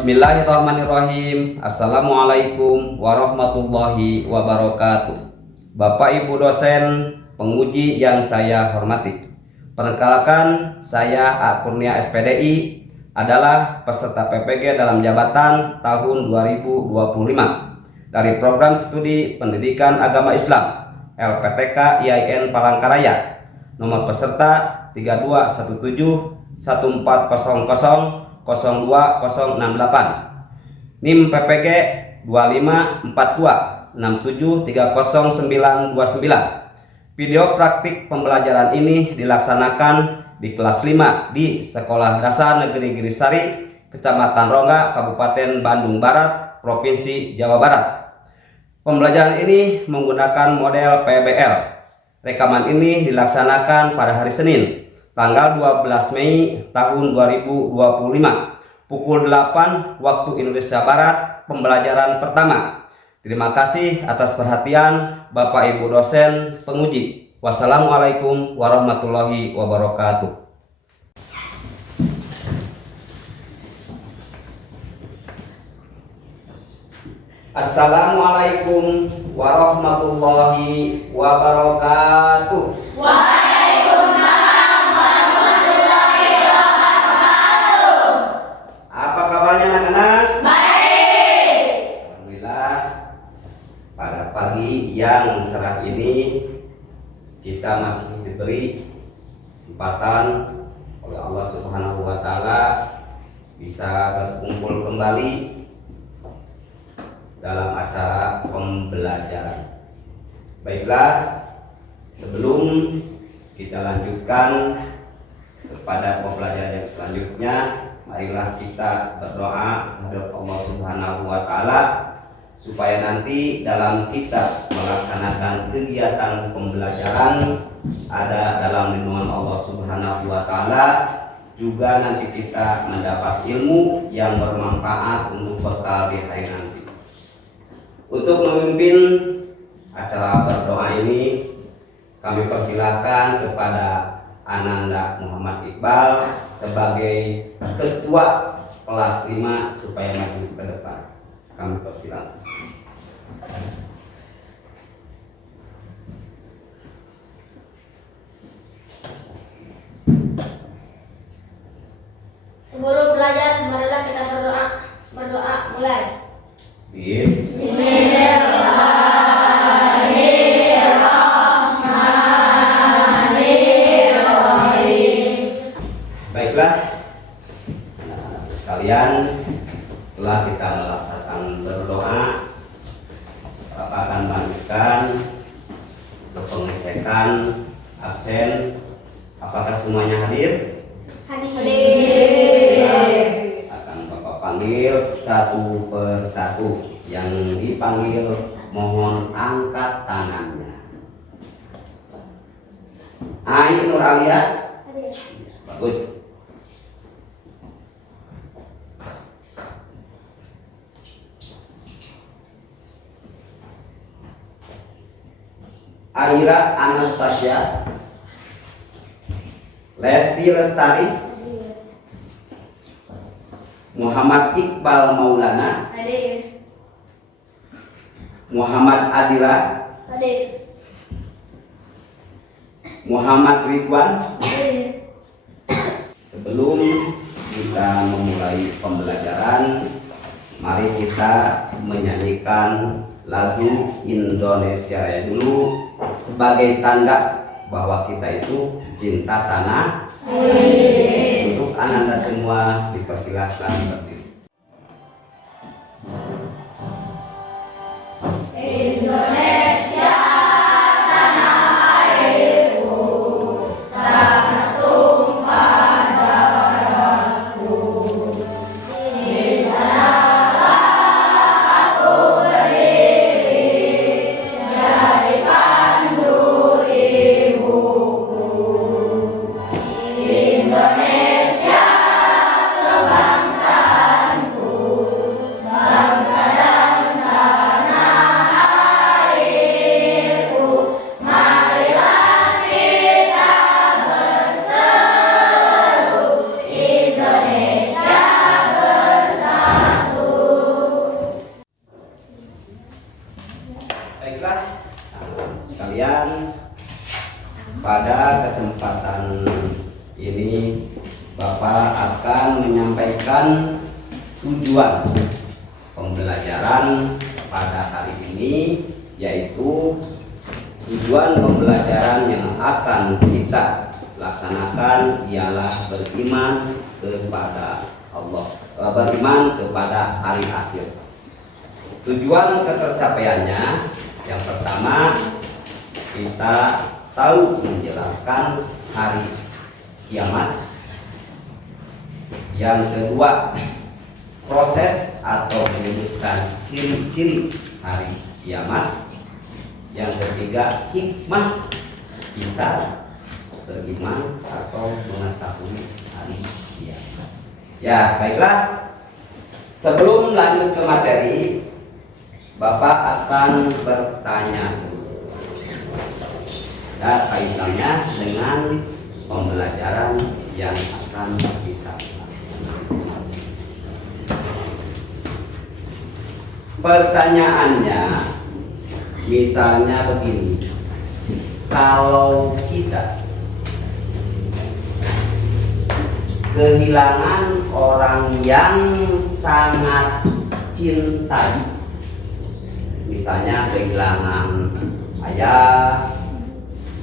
Bismillahirrahmanirrahim. Assalamualaikum warahmatullahi wabarakatuh. Bapak Ibu dosen, penguji yang saya hormati. Perkenalkan, saya A. Kurnia SPDI adalah peserta PPG dalam jabatan tahun 2025 dari program studi Pendidikan Agama Islam LPTK IAIN Palangkaraya. Nomor peserta 3217 1400 02068, NIM PPG 2542673099. Video praktik pembelajaran ini dilaksanakan di kelas 5 di Sekolah Dasar Negeri Girisari, Kecamatan Rongga, Kabupaten Bandung Barat, Provinsi Jawa Barat. Pembelajaran ini menggunakan model PBL. Rekaman ini dilaksanakan pada hari Senin, tanggal 12 Mei tahun 2025 pukul 8 waktu Indonesia Barat, pembelajaran pertama. Terima kasih atas perhatian Bapak Ibu dosen penguji. Wassalamualaikum warahmatullahi wabarakatuh. Assalamualaikum warahmatullahi wabarakatuh. Yang cerah ini kita masih diberi kesempatan oleh Allah Subhanahu wa Ta'ala bisa berkumpul kembali dalam acara pembelajaran. Baiklah, sebelum kita lanjutkan kepada pembelajaran yang selanjutnya, marilah kita berdoa kepada Allah Subhanahu wa Ta'ala supaya nanti dalam kita melaksanakan kegiatan pembelajaran ada dalam lindungan Allah Subhanahu wa Ta'ala, juga nanti kita mendapat ilmu yang bermanfaat untuk bekal di hari nanti. Untuk memimpin acara berdoa ini kami persilahkan kepada Ananda Muhammad Iqbal sebagai ketua kelas 5 supaya maju ke depan. Kami persilahkan. Sebelum belajar, marilah kita berdoa. Berdoa mulai. Bismillahirrahmanirrahim. Baiklah, anak-anak sekalian, setelah kita melaksanakan berdoa, Bapak akan melanjutkan untuk pengecekan absen. Apakah semuanya hadir? Hadir. Akan Bapak panggil satu persatu. Yang dipanggil mohon angkat tangannya. Ai Nur Alia. Hadir. Bagus. Aira Anastasia. Lesti Lestari. Muhammad Iqbal Maulana. Hadir. Muhammad Adira. Hadir. Muhammad Ridwan. Hadir. Sebelum kita memulai pembelajaran, mari kita menyanyikan lagu Indonesia Raya dulu sebagai tanda bahwa kita itu cinta tanah. Untuk Ananda semua dipersilahkan berdiri. Indonesia tanah airku, tanah tumpah darahku. Di sanalah aku berdiri, jadi pandu ibuku. Indonesia kebangsaan. kesempatan ini Bapak akan menyampaikan tujuan pembelajaran pada hari ini, yaitu tujuan pembelajaran yang akan kita laksanakan ialah beriman kepada Allah, beriman kepada hari akhir. Tujuan ketercapaiannya, yang pertama kita tahu menjelaskan hari kiamat. Yang kedua, proses atau menyebutkan ciri-ciri hari kiamat. Yang ketiga, hikmah kita beriman atau mengetahui hari kiamat. Ya, baiklah. Sebelum lanjut ke materi, Bapak akan bertanya dulu. Dan kaitannya dengan pembelajaran yang akan kita laksanakan. Pertanyaannya misalnya begini, kalau kita kehilangan orang yang sangat cintai, misalnya kehilangan ayah,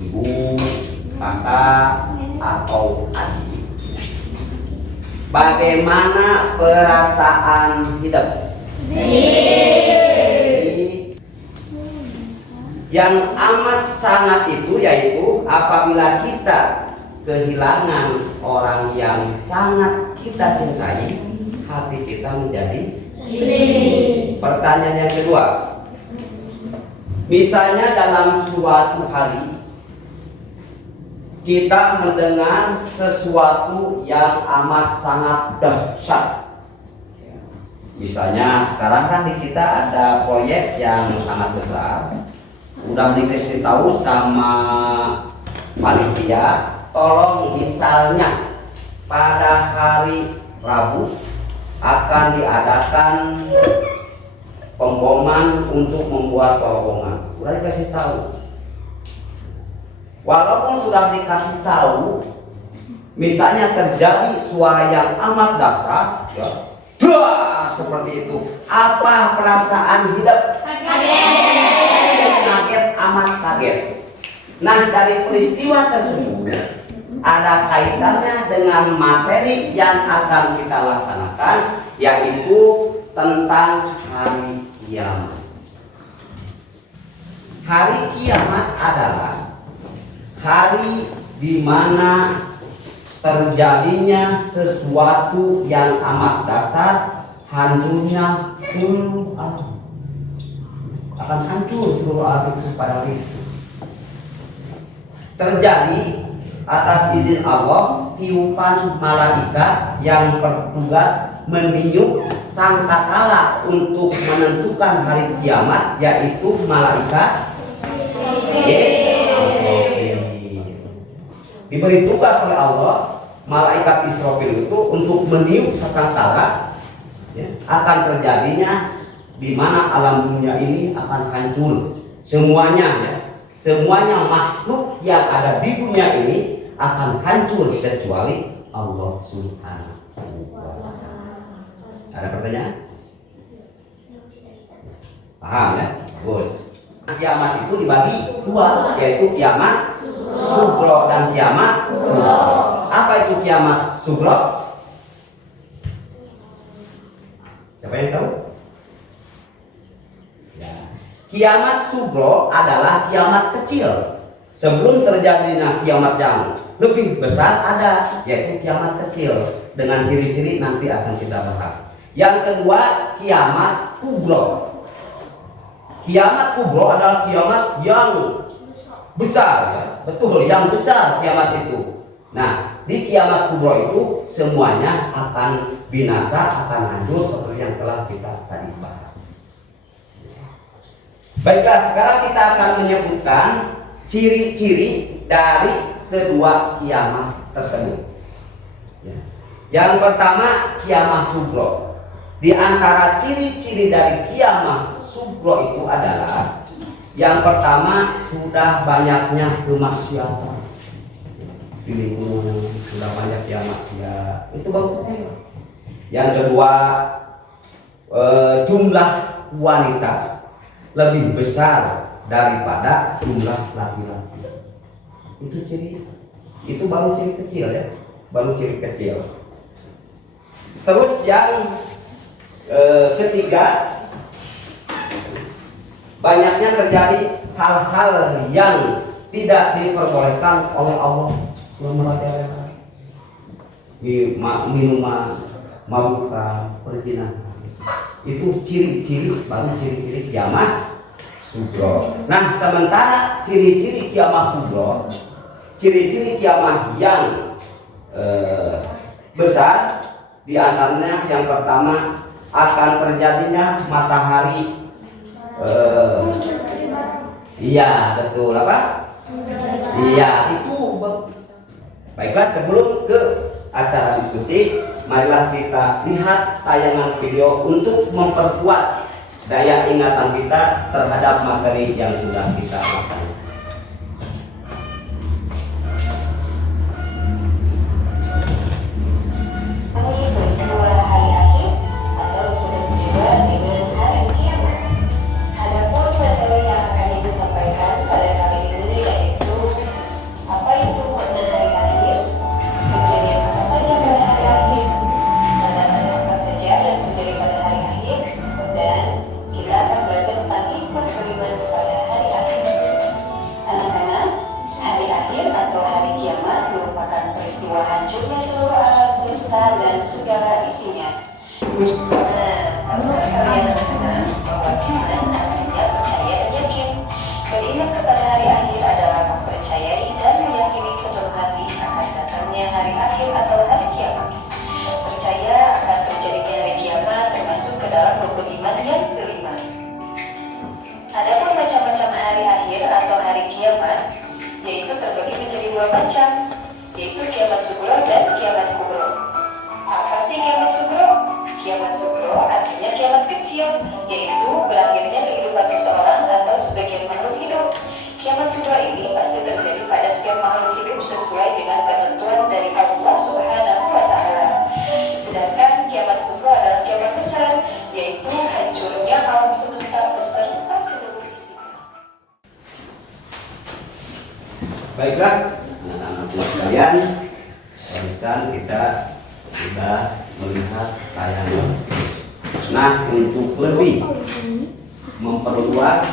ibu, kakak, atau adik, bagaimana perasaan hidup? Yang amat sangat itu yaitu apabila kita kehilangan orang yang sangat kita cintai, hati kita menjadi sedih. Pertanyaan yang kedua, misalnya dalam suatu hari kita mendengar sesuatu yang amat sangat dahsyat. Misalnya sekarang kan di kita ada proyek yang sangat besar, udah dikasih tahu sama panitia, tolong misalnya pada hari Rabu akan diadakan pemboman untuk membuat terowongan. Udah dikasih tahu. Walaupun sudah dikasih tahu, misalnya terjadi suara yang amat dahsyat, ya, seperti itu. Apa perasaan hidup? Kaget, amat kaget. Nah, dari peristiwa tersebut ada kaitannya dengan materi yang akan kita laksanakan, yaitu tentang hari kiamat. Hari kiamat adalah hari di mana terjadinya sesuatu yang amat dasar, hancurnya seluruh alam. Akan hancur seluruh alam itu pada hari itu. Terjadi atas izin Allah tiupan malaikat yang bertugas meniup sangkakala untuk menentukan hari kiamat, yaitu malaikat diberi tugas oleh Allah, malaikat Israfil itu untuk meniup sangkakala, ya, akan terjadinya di mana alam dunia ini akan hancur semuanya, ya. Semuanya makhluk yang ada di dunia ini akan hancur kecuali Allah Subhanahu wa Ta'ala. Ada pertanyaan? Paham ya? Bagus. Kiamat itu dibagi dua, yaitu kiamat sugro dan kiamat kubro. Apa itu kiamat sugro? Siapa yang tahu? Ya. Kiamat sugro adalah kiamat kecil. Sebelum terjadinya kiamat yang lebih besar ada, yaitu kiamat kecil dengan ciri-ciri nanti akan kita bahas. Yang kedua, kiamat kubro. Kiamat kubro adalah kiamat yang besar, ya. Betul, yang besar kiamat itu. Nah, di kiamat kubro itu semuanya akan binasa, akan hancur seperti yang telah kita tadi bahas. Baiklah, sekarang kita akan menyebutkan ciri-ciri dari kedua kiamat tersebut. Yang pertama, kiamat sugro. Di antara ciri-ciri dari kiamat sugro itu adalah yang pertama, sudah banyaknya kemaksiatan. di lingkungan sudah banyak yang maksiat, itu baru kecil. Yang kedua, jumlah wanita lebih besar daripada jumlah laki-laki. Itu ciri, itu baru ciri kecil ya, baru ciri kecil. Terus yang ketiga, banyaknya terjadi hal-hal yang tidak diperbolehkan oleh Allah SWT. Minuman, mabukan, perzinahan. Itu ciri-ciri, baru ciri-ciri kiamat sugro. Nah, sementara ciri-ciri kiamat sugro, ciri-ciri kiamat yang besar, di antaranya yang pertama akan terjadinya matahari. Iya betul apa? Iya itu. Baiklah, sebelum ke acara diskusi, marilah kita lihat tayangan video untuk memperkuat daya ingatan kita terhadap materi yang sudah kita laksanakan. Ini peristiwa hari akhir atau disebut juga dengan hari kiamat. Adapun materi yang akan ibu sampaikan pada kali ini yaitu apa itu makna hari akhir, kejadian apa saja pada hari akhir, tanda-tanda apa saja yang terjadi pada hari akhir, dan kita akan belajar tentang hikmah beriman kepada hari akhir. Anak-anak, hari akhir atau hari kiamat merupakan peristiwa hancurnya seluruh alam semesta dan segala isinya. Nah, tahukah kalian anak-anak bahwa iman artinya percaya dan yakin? Beriman kepada hari akhir adalah mempercayai dan meyakini sepenuh hati akan datangnya hari akhir atau hari kiamat. Percaya akan terjadinya hari kiamat termasuk ke dalam rukun iman yang kelima. Adapun macam-macam hari akhir atau hari kiamat, yaitu terbagi menjadi dua macam, yaitu kiamat sugro dan kiamat kubro. Apa sih kiamat sugro? Kiamat sugro artinya kiamat kecil, yaitu berakhirnya kehidupan seseorang atau sebagian makhluk hidup. Kiamat sugro ini pasti terjadi pada setiap makhluk hidup sesuai dengan ketentuan dari Allah Subhanahu wa Ta'ala. Sedangkan kiamat kubro adalah kiamat besar, yaitu hancurnya alam semesta beserta seluruh isinya. Baiklah, anak-anak sekalian, barusan kita sudah melihat tayangan. Nah, untuk lebih memperluas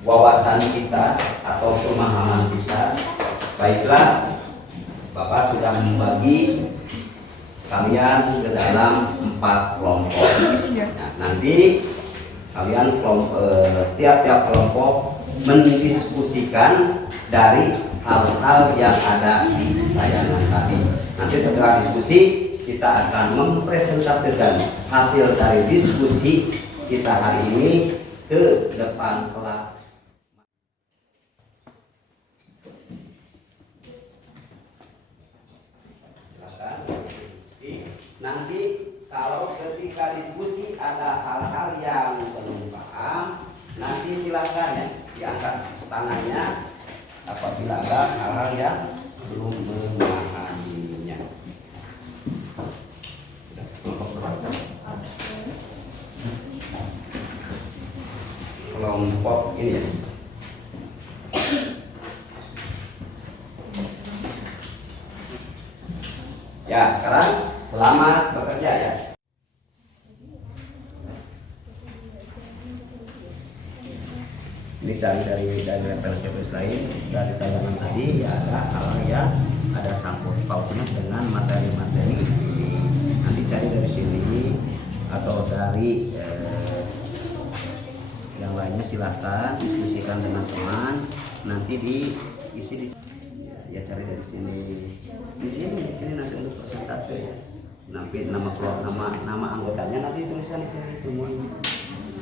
wawasan kita atau pemahaman kita, baiklah, Bapak sudah membagi kalian ke dalam 4 kelompok. Nah, nanti kalian tiap-tiap kelompok mendiskusikan dari hal-hal yang ada di tayangan tadi. Nanti setelah diskusi kita akan mempresentasikan hasil dari diskusi kita hari ini ke depan kelas. Silakan. Nanti kalau ketika diskusi ada hal-hal yang belum paham, nanti silakan ya diangkat tangannya apabila ada hal-hal yang belum memahaminya. Kelompok ini ya. Ya, sekarang selamat bekerja ya. Ini cari dari referensi lain dari tayangan tadi ya, ada hal-hal yang ada sangkut pautnya dengan materi-materi ini. Nanti cari dari sini atau dari yang lainnya, silahkan diskusikan dengan teman, nanti diisi di ya, cari dari sini. Di sini nanti untuk persentase ya. Nanti nama anggotanya nanti tulisan di sini semuanya.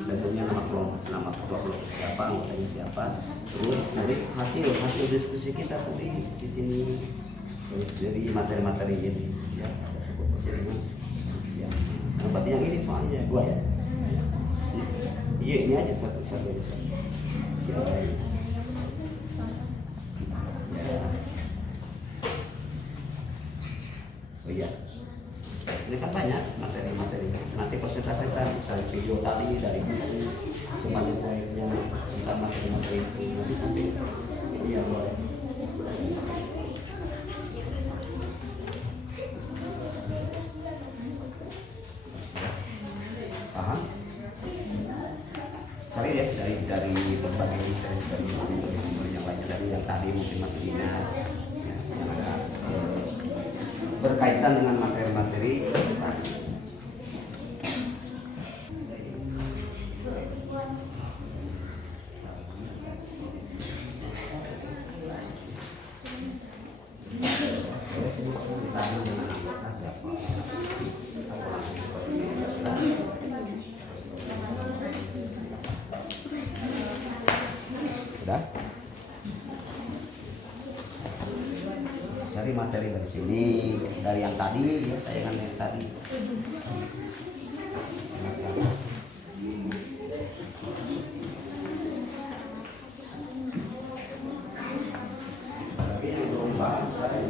Tentunya nama kelompok siapa, anggotanya siapa. Terus tulis hasil diskusi kita tuh di sini. Terus dari materi-materi ini ya, ada sebuah persidangan. Ya. Berarti yang ini soalnya gua ya. Iya, ini aja satu. Ya. Ya. Oh iya. Ini kan banyak materi-materinya. Nanti presentasi dari video tadi, dari buku, semuanya poinnya tentang materi-materi itu. Nanti iya boleh. Paham? Cari ya dari berbagai dari sumber yang lainnya, dari yang tadi mungkin masih dinas ya, yang ada berkaitan dengan materi-materi tadi. Sudah? Cari materi dari sini, dari yang tadi ya, tayangan yang tadi. Tapi yang belum bahas,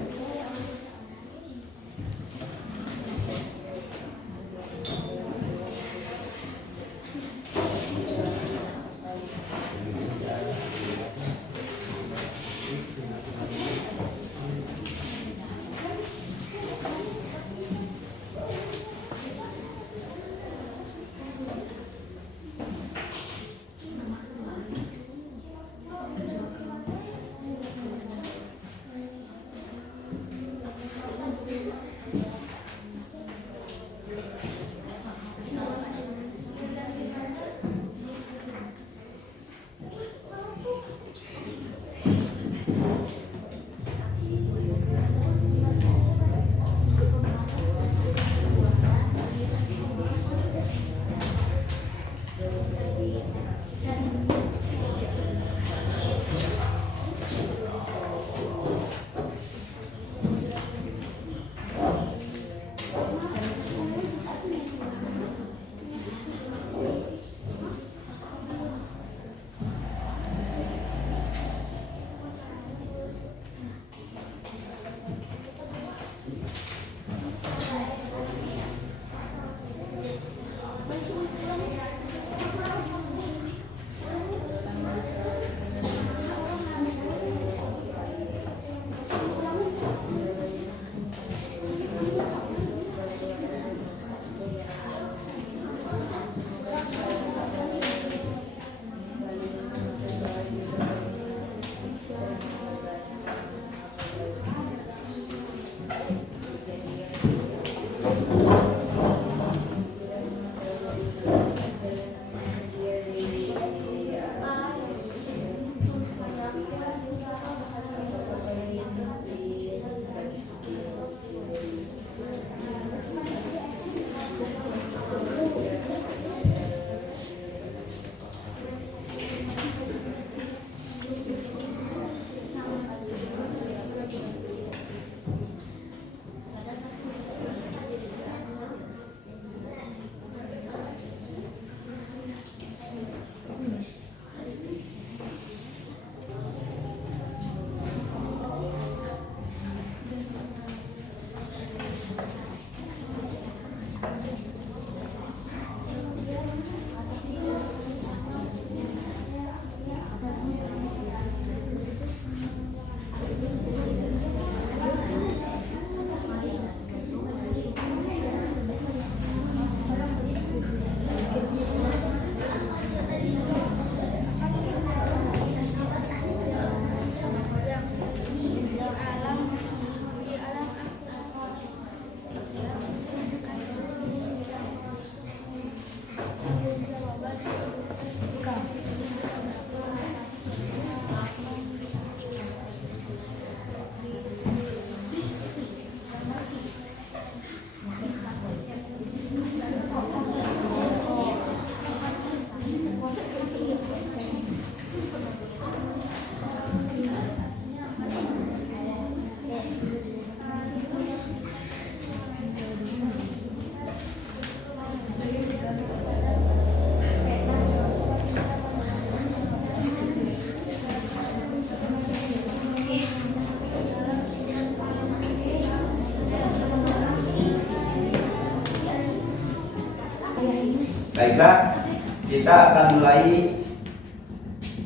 Baiklah, kita akan mulai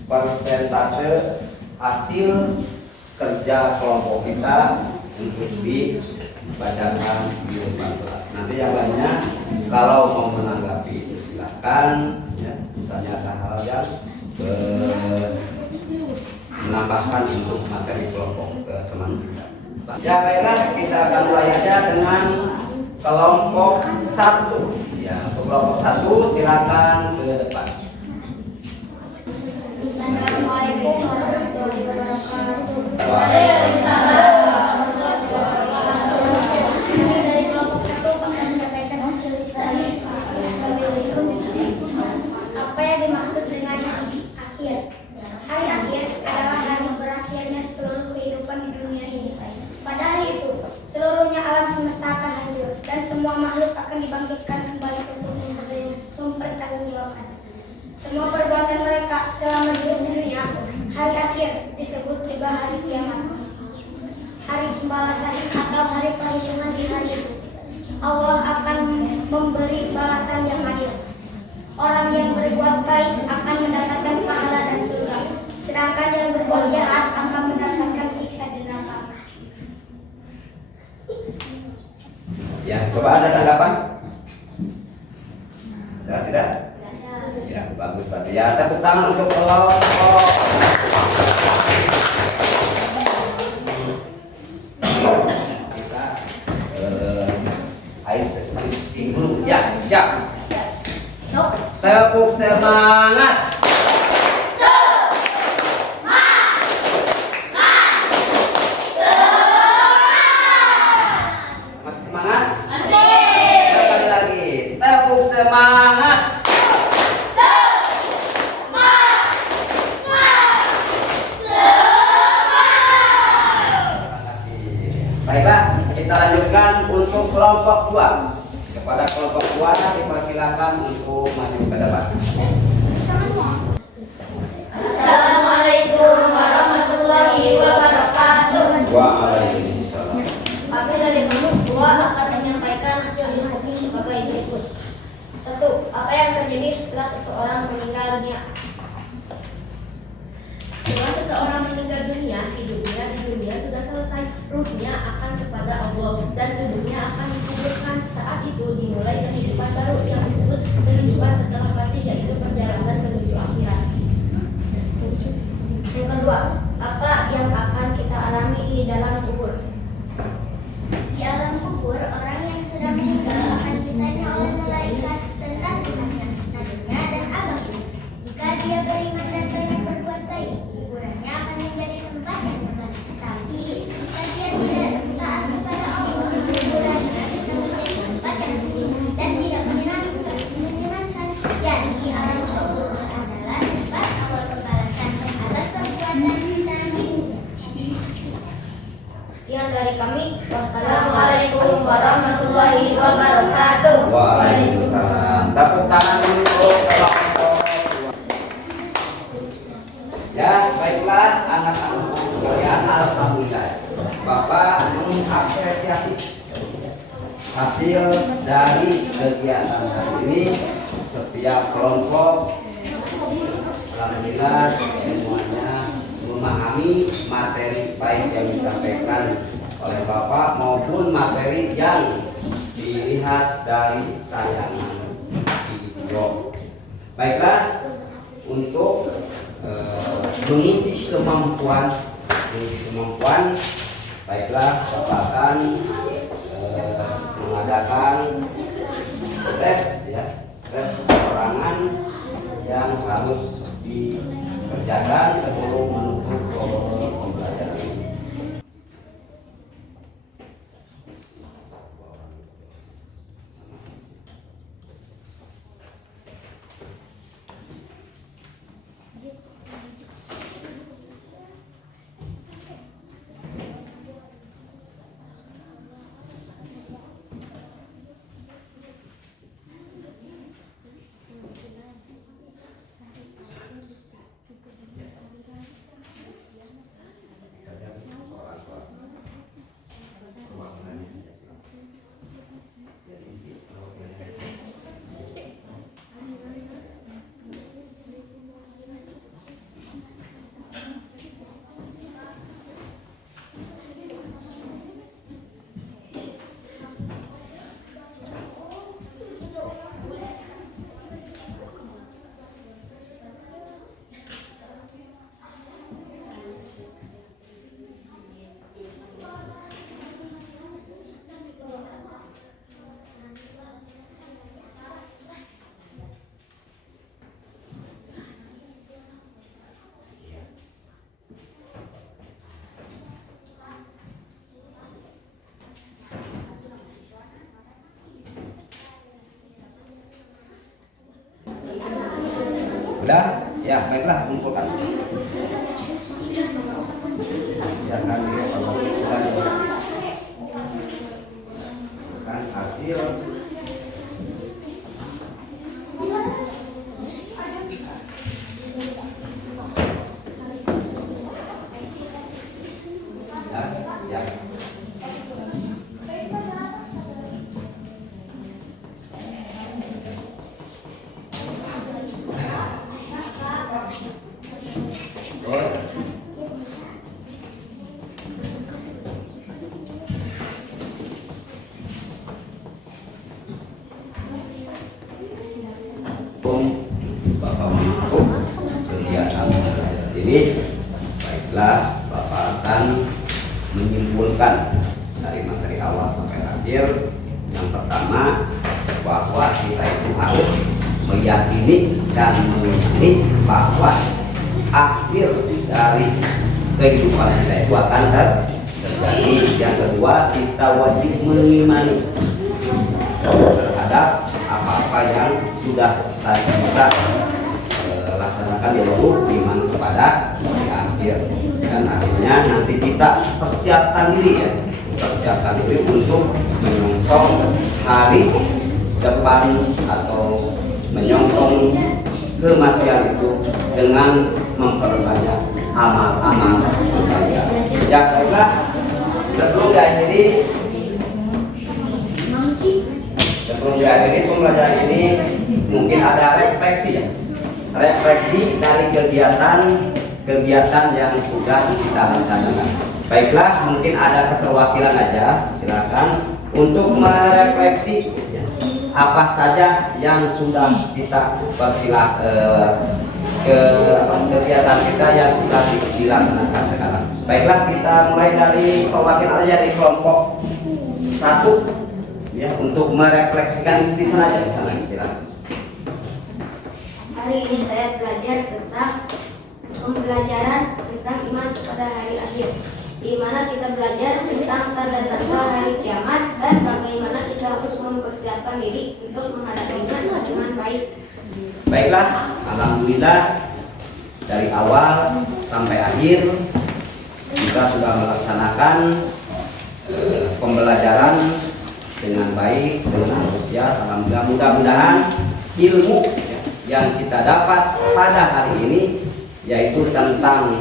persentase hasil kerja kelompok kita untuk dibacakan di depan kelas. Nanti yang lainnya kalau mau menanggapi silahkan ya, misalnya ada hal yang menambahkan untuk materi kelompok ke teman kita. Ya baiklah, kita akan mulai aja dengan kelompok 1. Ya, untuk kelompok 1 silakan ke depan. Assalamualaikum warahmatullahi wabarakatuh. Waalaikumsalam. Dari kelompok 1 akan menyampaikan hasil diskusi sebagai berikut. Apa yang dimaksud dengan akhir? Hari akhir adalah hari berakhirnya seluruh kehidupan di dunia ini. Pada hari itu, seluruhnya alam semesta akan hancur dan semua makhluk akan dibangkitkan kembali untuk mempertanggungjawabkan semua perbuatan mereka selama hidup di dunia. Hari akhir disebut juga hari kiamat, hari pembalasan atau hari perhitungan di hari itu. Allah akan memberi balasan yang adil. Orang yang berbuat baik akan mendapatkan pahala dan surga, sedangkan yang berbuat jahat akan mendapatkan siksa di neraka. Ya, coba ada tanggapan? Ada tidak? Ya, bagus berarti. Ya, tepuk tangan untuk kelompok. Kita listing dulu. Ya, siap. Tepuk semangat. Masih semangat? Sekali lagi. Tepuk semangat. Baiklah, kita lanjutkan untuk kelompok 2. Kepada kelompok 2 dipersilakan untuk maju ke depan. Assalamualaikum warahmatullahi wabarakatuh. Waalaikumsalam. Kami dari kelompok 2 akan menyampaikan hasil diskusi sebagai berikut. Tentu, apa yang terjadi setelah seseorang meninggal dunia? Setelah seseorang meninggal dunia, hidupnya di dunia sudah selesai, ruhnya akan kepada Allah dan tubuhnya akan dikuburkan. Saat itu dimulai kehidupan baru yang disebut kehidupan setelah mati, yaitu perjalanan menuju akhirat. Yang kedua, apa yang akan kita alami di dalam kubur? Di alam kubur, orang yang sudah meninggal akan ditanya oleh malaikat tentang imannya, nabinya, dan agamanya. Jika dia beriman dan banyak berbuat baik, kuburannya akan menjadi tempat yang senang. Tapi jika dia tidak taat kepada Allah, kuburannya bisa menjadi tempat yang sedih dan tidak menyenangkan. Jadi alam kubur adalah tempat awal pembalasan atas perbuatan kita di dunia. Sekian dari kami. Wassalamualaikum warahmatullahi wabarakatuh. Waalaikumsalam. Tepuk tangan untuk kelompok 2. Ya, baiklah anak-anak sekalian, alhamdulillah. Bapak mengapresiasi hasil dari kegiatan hari ini. Setiap kelompok alhamdulillah semuanya memahami materi baik yang disampaikan oleh Bapak maupun materi yang dilihat dari tayangan video. Baiklah, untuk menguji kemampuan, baiklah Bapak akan mengadakan tes ya, tes keterangan yang harus dikerjakan sebelum menutup pembelajaran ini. Ya, baiklah, kumpulkan. Ya kan, kan hasil ya. Bapak mendukung kegiatan ini, baiklah Bapak akan menyimpulkan dari materi awal sampai akhir. Yang pertama, bahwa kita itu harus meyakini dan meyakini bahwa akhir dari kehidupan kita itu akan terjadi. Yang kedua, kita wajib mengimani terhadap apa-apa yang sudah kita laksanakan, yaitu iman kepada hari akhir. Dan akhirnya nanti kita persiapkan diri untuk menyongsong hari depan atau menyongsong kematian itu dengan memperbanyak amal-amal kebaikan. Ya, baiklah, sebelum diakhiri pembelajaran ini mungkin ada refleksi ya. Refleksi dari kegiatan yang sudah kita laksanakan. Baiklah, mungkin ada keterwakilan aja, silakan untuk merefleksi ya, apa saja yang sudah kita kegiatan kita yang sudah dilaksanakan sekarang. Baiklah, kita mulai dari perwakilan aja di kelompok 1 ya, untuk merefleksikan di sana aja, silakan. Hari ini saya belajar tentang pembelajaran tentang iman kepada hari akhir, di mana kita belajar tentang tanda-tanda hari kiamat dan bagaimana kita harus mempersiapkan diri untuk menghadapinya dengan baik. Baiklah, alhamdulillah dari awal sampai akhir kita sudah melaksanakan pembelajaran dengan baik, dengan antusias. Alhamdulillah, mudah-mudahan ilmu yang kita dapat pada hari ini, yaitu tentang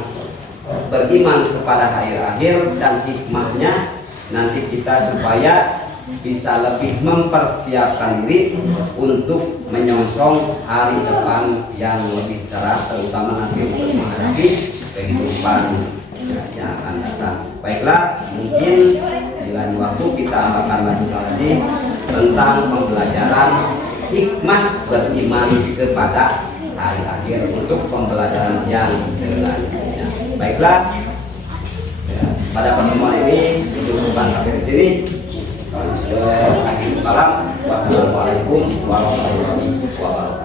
beriman kepada hari akhir dan hikmahnya, nanti kita supaya bisa lebih mempersiapkan diri untuk menyongsong hari depan yang lebih cerah, terutama nanti untuk menghadapi kehidupan yang akan datang. Baiklah, mungkin di lain waktu kita akan lanjutkan lagi tentang pembelajaran hikmah beriman kepada hari akhir untuk pembelajaran yang selanjutnya. Baiklah, ya, pada pertemuan ini cukupkan sampai di sini. Akhir kalam, wassalamualaikum warahmatullahi wabarakatuh.